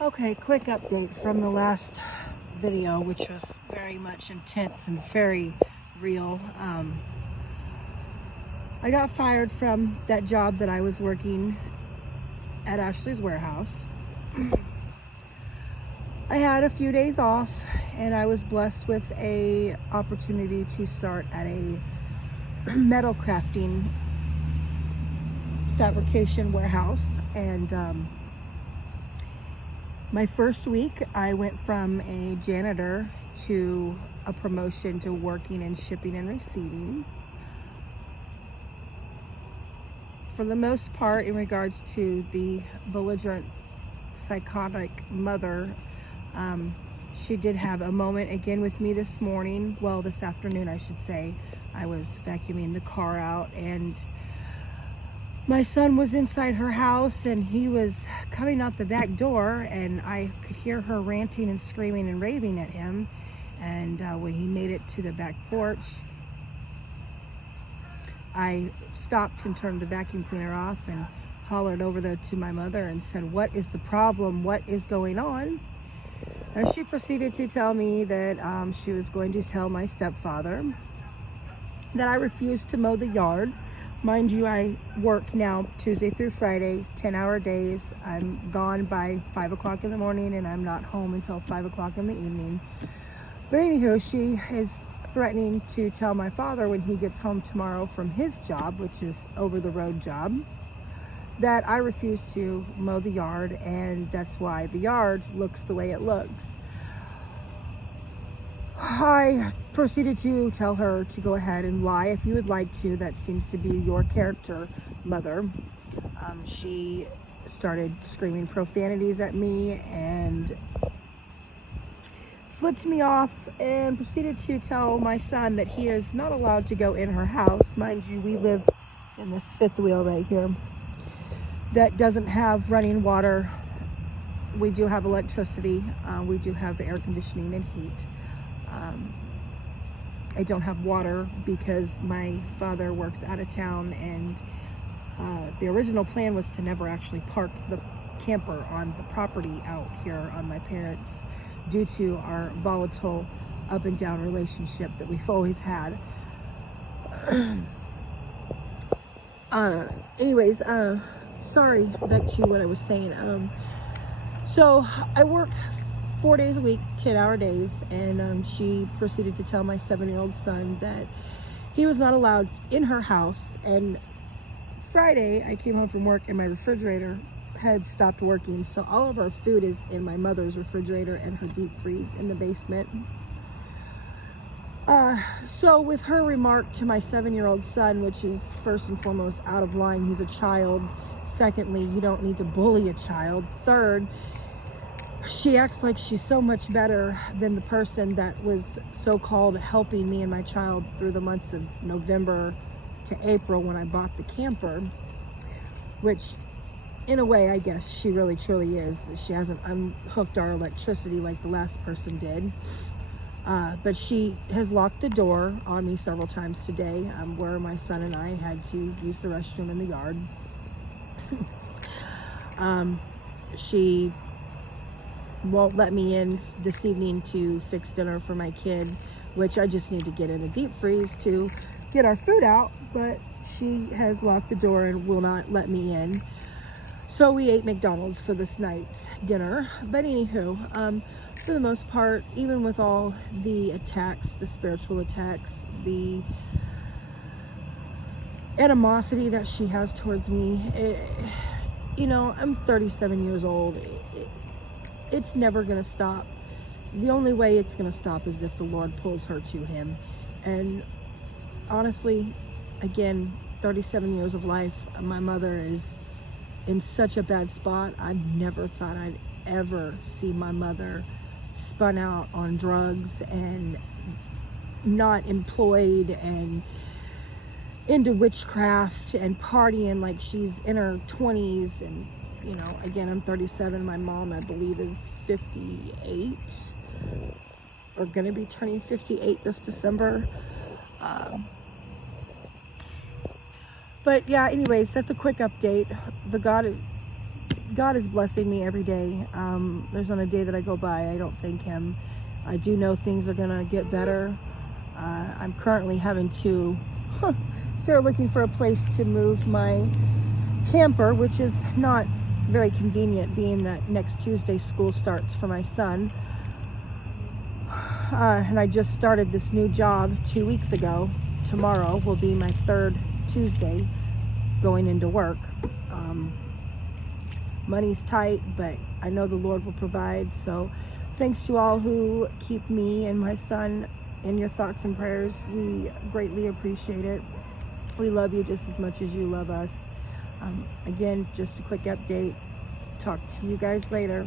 Okay, quick update from the last video, which was very much intense and very real. I got fired from that job that I was working at Ashley's warehouse. I had a few days off and I was blessed with a opportunity to start at a metal crafting fabrication warehouse. And my first week I went from a janitor to a promotion to working in shipping and receiving. For the most part, in regards to the belligerent, psychotic mother, she did have a moment again with me this morning. Well, this afternoon, I should say. I was vacuuming the car out and my son was inside her house and he was coming out the back door and I could hear her ranting and screaming and raving at him. And when he made it to the back porch, I stopped and turned the vacuum cleaner off and hollered over there to my mother and said, "What is the problem? What is going on?" And she proceeded to tell me that she was going to tell my stepfather that I refused to mow the yard. Mind you, I work now Tuesday through Friday, 10-hour days. I'm gone by 5 o'clock in the morning and I'm not home until 5 o'clock in the evening. But anywho, she is threatening to tell my father when he gets home tomorrow from his job, which is over the road job, that I refuse to mow the yard and that's why the yard looks the way it looks. I proceeded to tell her to go ahead and lie if you would like to. That seems to be your character, mother. She started screaming profanities at me and flipped me off and proceeded to tell my son that he is not allowed to go in her house. Mind you, we live in this fifth wheel right here that doesn't have running water. We do have electricity. We do have air conditioning and heat. I don't have water because my father works out of town and the original plan was to never actually park the camper on the property out here on my parents' due to our volatile up and down relationship that we've always had. Anyways, sorry, back to what I was saying. So I work 4 days a week, 10-hour days, and she proceeded to tell my 7-year-old son that he was not allowed in her house. And Friday, I came home from work and my refrigerator had stopped working, so all of our food is in my mother's refrigerator and her deep freeze in the basement. So with her remark to my 7-year-old son, which is first and foremost out of line, he's a child. Secondly, you don't need to bully a child. Third, she acts like she's so much better than the person that was so-called helping me and my child through the months of November to April when I bought the camper, which in a way, I guess she really truly is. She hasn't unhooked our electricity like the last person did. But she has locked the door on me several times today, where my son and I had to use the restroom in the yard. She won't let me in this evening to fix dinner for my kid, which I just need to get in a deep freeze to get our food out, but she has locked the door and will not let me in. So we ate McDonald's for this night's dinner. But anywho, for the most part, even with all the attacks, the spiritual attacks, the animosity that she has towards me, you know, I'm 37 years old. It's never going to stop. The only way it's going to stop is if the Lord pulls her to him. And honestly, again, 37 years of life, my mother is in such a bad spot. I never thought I'd ever see my mother spun out on drugs and not employed and into witchcraft and partying like she's in her 20s. And you know, again, I'm 37. My mom, I believe, is 58 or gonna be turning 58 this December. But yeah, anyways, that's a quick update. God is blessing me every day. There's not a day that I go by I don't thank him. I do know things are gonna get better. I'm currently having to start looking for a place to move my camper, which is not very convenient, being that next Tuesday school starts for my son. And I just started this new job 2 weeks ago. Tomorrow will be my third Tuesday going into work. Money's tight, but I know the Lord will provide. So thanks to all who keep me and my son in your thoughts and prayers. We greatly appreciate it. We love you just as much as you love us. Again, just a quick update. Talk to you guys later.